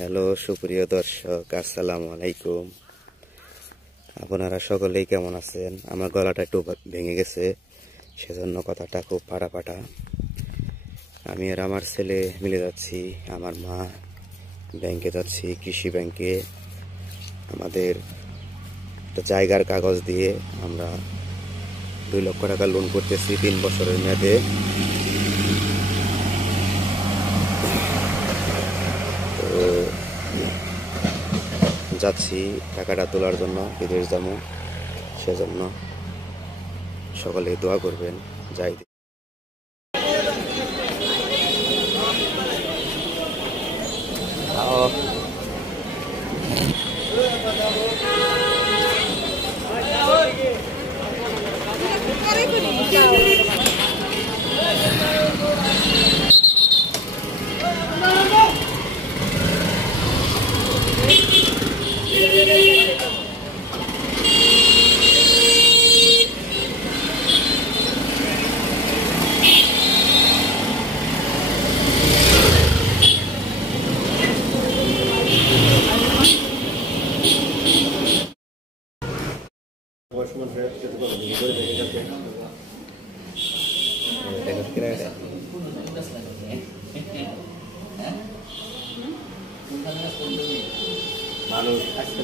Hello সুপ্রিয় দর্শক, আসসালামু আলাইকুম। আপনারা সকলেই কেমন আছেন? আমার গলাটা একটু ভেঙে গেছে, সেজন্য কথাটা খুব ফাটা। আমি আর আমার ছেলে মিলে যাচ্ছি, আমার মা ব্যাংকে যাচ্ছি, কৃষি ব্যাংকে। আমাদের একটা জায়গার কাগজ দিয়ে আমরা 2 লক্ষ টাকা লোন করতেছি 3 বছরের মেয়াদে। যাচ্ছি টাকাটা তোলার জন্য, বিদেশ যাবো, সেজন্য সকলে দোয়া করবেন। যাই মানুষ আজকে